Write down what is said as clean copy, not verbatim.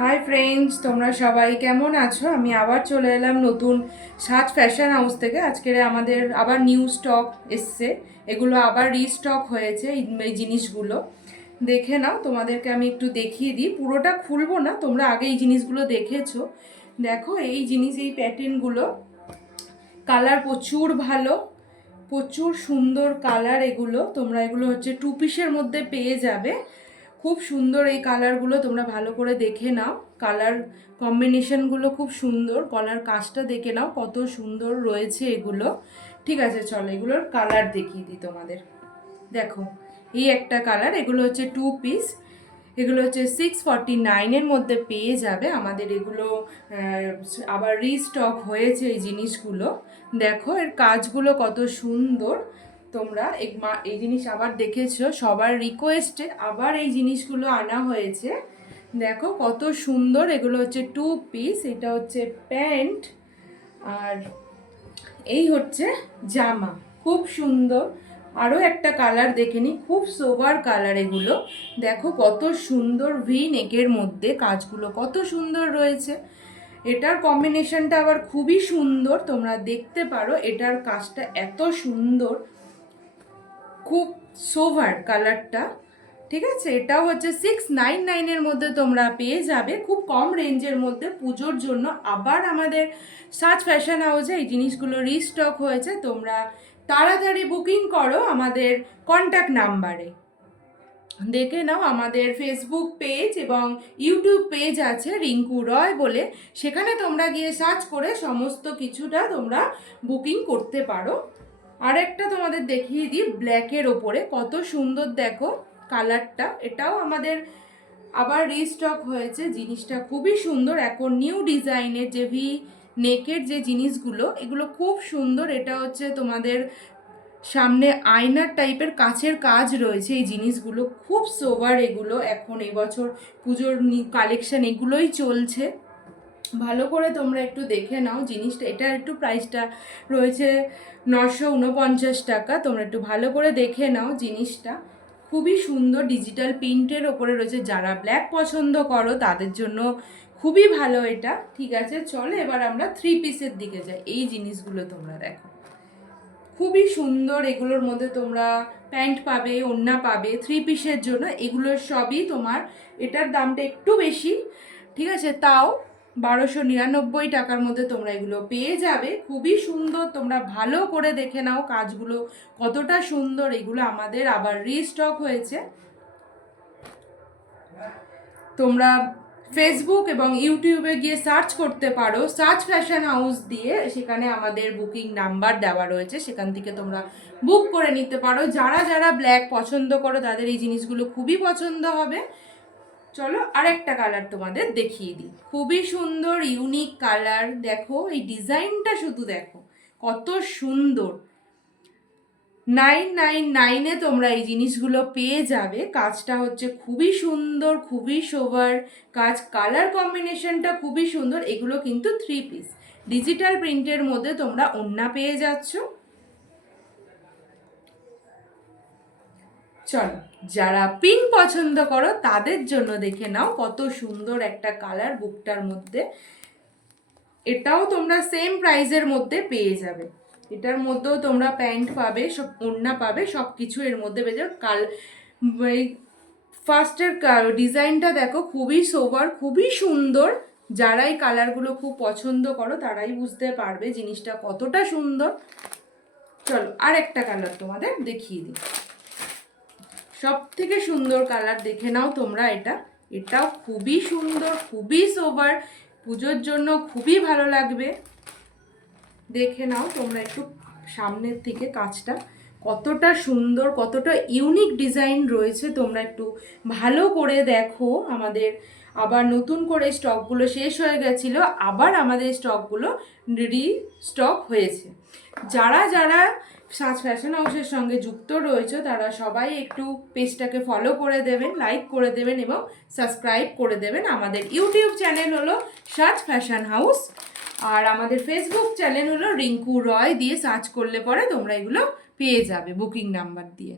Hi friends, তোমরা সবাই কেমন আছো? আমি আবার চলে এলাম নতুন সাজ ফ্যাশন হাউস থেকে। আজকের আমাদের আবার নিউ স্টক এসছে, এগুলো আবার রিস্টক হয়েছে। এই জিনিসগুলো দেখে নাও, তোমাদেরকে আমি একটু দেখিয়ে দিই। পুরোটা খুলবো না, তোমরা আগে এই জিনিসগুলো দেখেছো। দেখো এই জিনিস, এই প্যাটার্নগুলো, কালার প্রচুর ভালো, প্রচুর সুন্দর কালার। এগুলো হচ্ছে টু পিসের মধ্যে পেয়ে যাবে। খুব সুন্দর এই কালারগুলো, তোমরা ভালো করে দেখে নাও। কালার কম্বিনেশনগুলো খুব সুন্দর, গলার কাজটা দেখে নাও কত সুন্দর রয়েছে এগুলো। ঠিক আছে, চলো এগুলোর কালার দেখিয়ে দিই তোমাদের। দেখো এই একটা কালার, এগুলো হচ্ছে টু পিস, এগুলো হচ্ছে 649-এর মধ্যে পেয়ে যাবে আমাদের। এগুলো আবার রিস্টক হয়েছে এই জিনিসগুলো। দেখো এর কাজগুলো কত সুন্দর। তোমরা এই জিনিস আবার দেখেছো, সবার রিকোয়েস্টে আবার এই জিনিসগুলো আনা হয়েছে। দেখো কত সুন্দর। এগুলো হচ্ছে টু পিস, এটা হচ্ছে প্যান্ট আর এই হচ্ছে জামা। খুব সুন্দর। আরও একটা কালার দেখে নিই, খুব সোবার কালার এগুলো। দেখো কত সুন্দর, ভি নেকের মধ্যে কাজগুলো কত সুন্দর রয়েছে। এটার কম্বিনেশনটা আবার খুবই সুন্দর, তোমরা দেখতে পারো। এটার কাজটা এত সুন্দর, খুব সোভার কালারটা। ঠিক আছে, এটাও হচ্ছে 699-এর মধ্যে তোমরা পেয়ে যাবে, খুব কম রেঞ্জের মধ্যে। পুজোর জন্য আবার আমাদের সাজ ফ্যাশন হাউসে এই জিনিসগুলো রিস্টক হয়েছে। তোমরা তাড়াতাড়ি বুকিং করো আমাদের কন্ট্যাক্ট নাম্বারে। দেখে নাও, আমাদের ফেসবুক পেজ এবং ইউটিউব পেজ আছে রিঙ্কু রয় বলে, সেখানে তোমরা গিয়ে সার্চ করে সমস্ত কিছুটা তোমরা বুকিং করতে পারো। আর একটা তোমাদের দেখিয়ে দিই, ব্ল্যাকের ওপরে কত সুন্দর দেখো কালারটা। এটাও আমাদের আবার রিস্টক হয়েছে। জিনিসটা খুবই সুন্দর, এখন নিউ ডিজাইনের যে ভি নেকের যে জিনিসগুলো, এগুলো খুব সুন্দর। এটা হচ্ছে তোমাদের সামনে আয়নার টাইপের কাচের কাজ রয়েছে। এই জিনিসগুলো খুব সোবার। এগুলো এখন এবছর পুজোর কালেকশন এগুলোই চলছে। ভালো করে তোমরা একটু দেখে নাও জিনিসটা। এটার একটু প্রাইসটা রয়েছে 949 টাকা। তোমরা একটু ভালো করে দেখে নাও জিনিসটা। খুবই সুন্দর, ডিজিটাল প্রিন্টের ওপরে রয়েছে। যারা ব্ল্যাক পছন্দ করো তাদের জন্য খুবই ভালো এটা। ঠিক আছে, চলো এবার আমরা থ্রি পিসের দিকে যাই। এই জিনিসগুলো তোমরা দেখো, খুবই সুন্দর। এগুলোর মধ্যে তোমরা প্যান্ট পাবে, ওড়না পাবে থ্রি পিসের জন্য। এগুলোর সবই তোমার, এটার দামটা একটু বেশি, ঠিক আছে, তাও 1299 টাকার মধ্যে তোমরা এগুলো পেয়ে যাবে। খুবই সুন্দর, তোমরা ভালো করে দেখে নাও কাজগুলো কতটা সুন্দর। এগুলো আমাদের আবার রিস্টক হয়েছে। তোমরা ফেসবুক এবং ইউটিউবে গিয়ে সার্চ করতে পারো সাজ ফ্যাশন হাউস দিয়ে, সেখানে আমাদের বুকিং নাম্বার দেওয়া রয়েছে, সেখান থেকে তোমরা বুক করে নিতে পারো। যারা যারা ব্ল্যাক পছন্দ করো তাদের এই জিনিসগুলো খুবই পছন্দ হবে। চলো আরেকটা কালার তোমাদের দেখিয়ে দিই, খুবই সুন্দর ইউনিক কালার। দেখো এই ডিজাইনটা শুধু দেখো কত সুন্দর। 999-এ তোমরা এই জিনিসগুলো পেয়ে যাবে। কাজটা হচ্ছে খুবই সুন্দর, খুবই সোবার কাজ। কালার কম্বিনেশনটা খুবই সুন্দর। এগুলো কিন্তু থ্রি পিস, ডিজিটাল প্রিন্টের মধ্যে তোমরা ওড়না পেয়ে যাচ্ছ। চলো যারা পিঙ্ক পছন্দ করো তাদের জন্য দেখে নাও কত সুন্দর একটা কালার বুকটার মধ্যে। এটাও তোমরা সেম প্রাইসের মধ্যে পেয়ে যাবে। এটার মধ্যেও তোমরা প্যান্ট পাবে, সব ওড়না পাবে, সব কিছু এর মধ্যে পেয়ে যাবে। ফার্স্টের ডিজাইনটা দেখো, খুবই সোবার, খুবই সুন্দর। যারা এই কালারগুলো খুব পছন্দ করো তারাই বুঝতে পারবে জিনিসটা কতটা সুন্দর। চলো আর একটা কালার তোমাদের দেখিয়ে দিই, সব থেকে সুন্দর কালার দেখে নাও তোমরা। এটাও খুবই সুন্দর, খুবই সোবার, পুজোর জন্য খুবই ভালো লাগবে। দেখে নাও তোমরা একটু সামনের থেকে কাজটা কতটা সুন্দর, কতটা ইউনিক ডিজাইন রয়েছে। তোমরা একটু ভালো করে দেখো। আমাদের আবার নতুন করে স্টকগুলো শেষ হয়ে গেছিলো, আবার আমাদের স্টকগুলো রিস্টক হয়েছে। যারা যারা সাজ ফ্যাশন হাউসের সঙ্গে যুক্ত রয়েছে তারা সবাই একটু পেজটাকে ফলো করে দেবেন, লাইক করে দেবেন এবং সাবস্ক্রাইব করে দেবেন। আমাদের ইউটিউব চ্যানেল হলো সাজ ফ্যাশন হাউস, আর আমাদের ফেসবুক চ্যানেল হলো রিঙ্কু রয় দিয়ে সার্চ করলে পরে তোমরা এগুলো পেয়ে যাবে বুকিং নাম্বার দিয়ে।